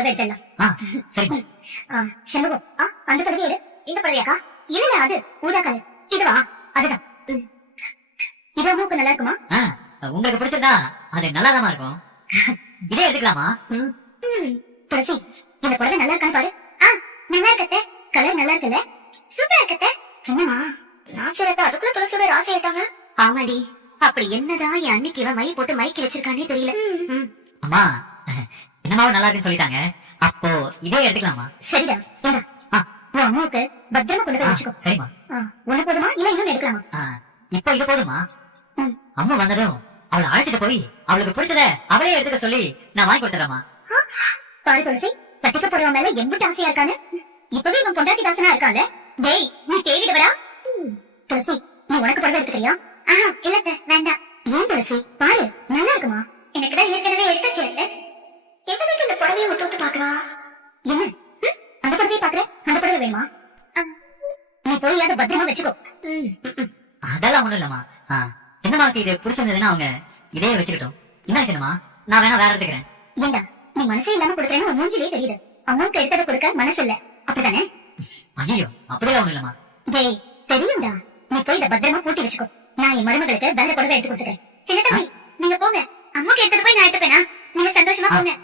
புடவை எடுத்துடலாம். சரிம்மா. சண்முகம் அந்த புடவை எடு. இந்த புடவையாக்கா? இல்ல அது ஊதா கலர். இதுவா? அதுதான். இது மூக்கு நல்லா இருக்குமா? உங்களுக்கு பிடிச்சிருந்தா அது நல்லாதாமா இருக்கும். இதே எடுத்துக்கலாமா? துளசி இந்த புடவை நல்லா இருக்கான்னு பாரு. நல்லா இருக்கத்தே. கலர் நல்லா இருக்குல்ல? சூப்பரா இருக்கத்தே. என்னமா நாச்சரத்தை அதுக்குள்ள துளசியோட ராசி ஆயிட்டாங்க. ஆமாடி, அப்படி என்னதான் என் அன்னைக்கு இவன் மை போட்டு மைக்கி வச்சிருக்கானே தெரியல. அம்மா என்னமாவும் நல்லா இருக்குன்னு சொல்லிட்டாங்க. அப்போ இதே எடுத்துக்கலாமா? சரிடா. ஏடா உன் அம்மாவுக்கு பத்திரமா கொண்டு போய் வச்சுக்கோ. சரிம்மா. உனக்கு போதுமா இல்ல இன்னும் எடுக்கலாமா? இப்போ இது போதுமா? அம்மா வந்ததும் அவளை அழைச்சிட்டு போய் அவளுக்கு பிடிச்சத அவளே எடுத்துக்க சொல்லி நான் வாங்கி கொடுத்துறேம்மா. பாரு துளசி, கட்டிக்க போறவன் மேல எம்பிட்டு ஆசையா இருக்கானு. இப்பவே இவன் பொண்டாட்டி தாசனா இருக்கான்ல. டேய் நீ தேடிட்டு வரா. துளசி நீ உனக்கு புடவை எடுத்துக்கிறியா? இல்லத்த வேண்டாம். ஏன் துளசி? பாரு நல்லா இருக்குமா? எனக்கு தான் ஏற்கனவே எடுத்தாச்சு. எங்க வீட்டு இந்த புடவையை ஒத்து பாக்குறா. என்ன அந்த புடவையை பாக்குற? அந்த புடவை வேணுமா? நீ போய் அதை பத்திரமா வச்சுக்கோ. அதெல்லாம் ஒண்ணும் இல்லம்மா. சின்னமாக்கு இது பிடிச்சிருந்ததுன்னா அவங்க இதே வச்சுக்கிட்டோம். என்ன சின்னமா, நான் வேணா வேற எடுத்துக்கிறேன். ஏண்டா நீ மனசே இல்லாம கொடுக்கறேன்னு உன் மூஞ்சிலே தெரியுது. அம்மாவுக்கு எடுத்ததை கொடுக்க மனசு இல்ல அப்படிதானே? ஐயோ அப்படியெல்லாம் ஒண்ணும் இல்லம்மா. டேய் தெரியும்டா, நீ போய் இதை பத்திரமா பூட்டி வச்சுக்கோ. நான் என் மருமகளுக்கு வேற புடவை எடுத்து கொடுத்துக்கிறேன். சின்ன தம்பி நீங்க போங்க. அம்மாக்கு எடுத்தது போய் நான் எடுத்துப்பேனா? நீங்க சந்தோஷமா போங்க.